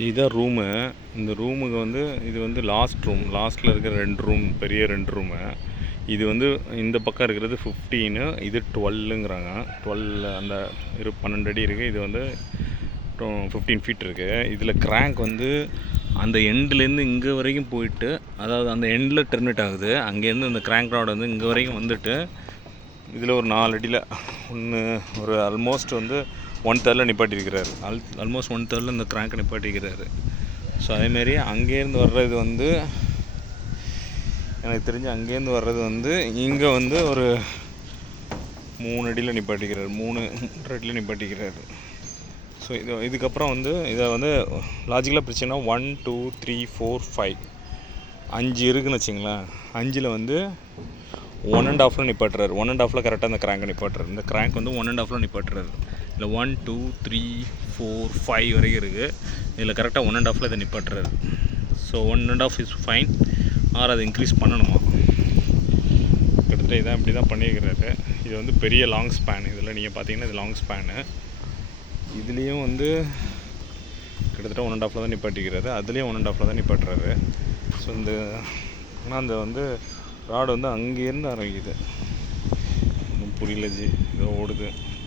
இதுதான் ரூமு. இந்த ரூமுக்கு வந்து இது வந்து லாஸ்ட் ரூம். லாஸ்ட்டில் இருக்கிற 2 ரூம், பெரிய 2 ரூமு. இது வந்து இந்த பக்கம் இருக்கிறது 15, இது 12ங்கிறாங்க. 12 அந்த 12 அடி இருக்குது. இது வந்து 15 ஃபீட் இருக்குது. இதில் கிராங்க் வந்து அந்த எண்ட்லேருந்து இங்கே வரைக்கும் போயிட்டு, அதாவது அந்த எண்டில் டெர்மினேட் ஆகுது. அங்கேருந்து அந்த கிராங்க் ராட் வந்து இங்கே வரைக்கும் வந்துட்டு, இதில் ஒரு 4 அடியில் ஒரு ஆல்மோஸ்ட் வந்து 1/3 நிப்பாட்டியிருக்கிறாரு. ஆல்மோஸ்ட் 1/3 இந்த கிராங்கை நிப்பாட்டியிருக்கிறாரு. ஸோ அதேமாரி அங்கேருந்து வர்றது வந்து எனக்கு தெரிஞ்சு அங்கேருந்து வர்றது வந்து இங்கே வந்து ஒரு 3 அடியில் நிப்பாட்டிக்கிறார். 3 அடியில் நிப்பாட்டிக்கிறாரு. ஸோ இதுக்கப்புறம் வந்து இதை வந்து லாஜிக்கலாக பிரிச்சுன்னா 1 2 3 4 5 5 இருக்குதுன்னு வச்சிங்களேன். 5ல் வந்து 1.5 நிப்பாட்டுறாரு. 1.5 கரெக்டாக அந்த கிராங்கை நிப்பாட்டுறாரு. இந்த கிராங்க் வந்து 1.5 நிப்பாட்டுறாரு. இல்லை 1 2 3 4 5 வரைக்கும் இருக்குது. இதில் கரெக்டாக 1.5 இதை நிப்பாட்டுறாரு. So 1.5 is fine. ஆர் அதை இன்க்ரீஸ் பண்ணணுமா? கிட்டத்தட்ட இதான் இப்படி தான் பண்ணியிருக்கிறாரு. இது வந்து பெரிய லாங் ஸ்பேன். இதில் நீங்கள் பார்த்தீங்கன்னா இது லாங் ஸ்பேனு. இதுலேயும் வந்து கிட்டத்தட்ட 1.5 தான் நிப்பாட்டிக்கிறாரு. அதுலேயும் 1.5 தான் நிப்பாட்டுறாரு. ஸோ இந்த ஆனால் அந்த வந்து ராடு வந்து அங்கேருந்து ஆரம்பிக்குது. புரியல ஜி, இதோ ஓடுது.